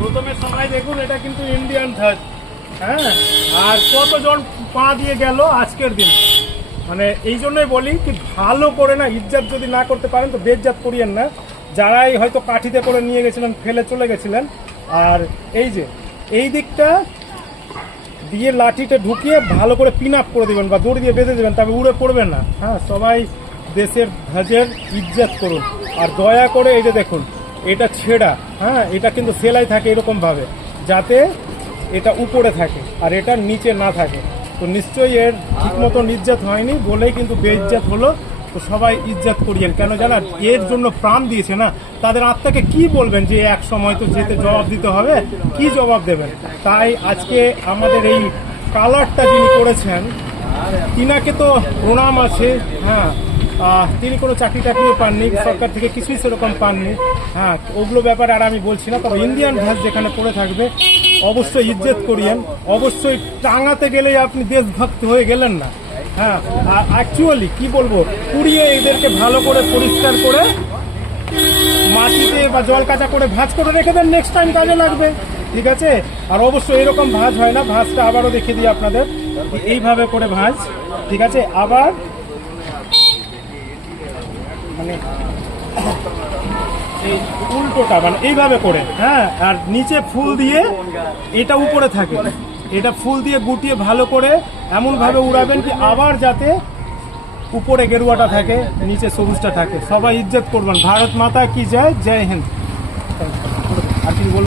প্রথমে সবাই দেখুন, এটা কিন্তু ইন্ডিয়ান ধ্বজ। হ্যাঁ, আর কতজন পা দিয়ে গেল আজকের দিন। মানে এই জন্যই বলি কি, ভালো করে না ইজ্জত যদি না করতে পারেন তো বেজ্জাত করিয়েন না। যারাই হয়তো কাঠিতে করে নিয়ে গেছিলেন, ফেলে চলে গেছিলেন। আর এই যে এই দিকটা দিয়ে লাঠিটা ঢুকিয়ে ভালো করে পিন আপ করে দেবেন বা দড়ি দিয়ে বেঁধে দেবেন, তবে উড়ে পড়বেন না। হ্যাঁ, সবাই দেশের ধ্বজের ইজ্জত করুন। আর দয়া করে এই যে দেখুন, এটা ছেঁড়া। হ্যাঁ, এটা কিন্তু সেলাই থাকে এরকমভাবে, যাতে এটা উপরে থাকে আর এটা নিচে না থাকে। তো নিশ্চয়ই এর ঠিক মতো ইজ্জত হয়নি বলেই কিন্তু বেইজ্জত হলো। তো সবাই ইজ্জত করিয়েন। কেন জানেন, এর জন্য প্রাণ দিয়েছে না, তাদের আত্মাকে কি বলবেন যে এক সময় তো যেতে জবাব দিতে হবে, কি জবাব দেবেন? তাই আজকে আমাদের এই কালারটা যিনি করেছেন, তিনাকে তো প্রণাম আছে। হ্যাঁ, তিনি কোনো চাকরি টাকরিও পাননি, সরকার থেকে কিছুই সেরকম পাননি। হ্যাঁ, ওগুলো ব্যাপারে আর আমি বলছি না। তবে ইন্ডিয়ান ধ্বজ যেখানে পড়ে থাকবে অবশ্যই ইজ্জত করিয়েন। অবশ্যই টাঙাতে গেলেই আপনি দেশভক্ত হয়ে গেলেন না। হ্যাঁ, অ্যাকচুয়ালি কি বলবো, পুড়িয়ে এদেরকে ভালো করে পরিষ্কার করে মাটিতে বা জল কাঁচা করে ভাঁজ করে রেখে দেন, নেক্সট টাইম কাজে লাগবে। ঠিক আছে? আর অবশ্যই এরকম ভাঁজ হয় না, ভাঁজটা আবারও দেখিয়ে দিই আপনাদের। এইভাবে করে ভাঁজ, ঠিক আছে? আবার মানে এই উল্টোটা মানে এইভাবে করে। হ্যাঁ, আর নিচে ফুল দিয়ে এটা উপরে থাকে, এটা ফুল দিয়ে গুটিয়ে ভালো করে এমনভাবে উড়াবেন কি আবার যাতে উপরে গেরুয়াটা থাকে, নিচে সবুজটা থাকে। সবাই ইজ্জত করবেন। ভারত মাতা কি জয়, জয় হিন্দ। আর কি বলবো।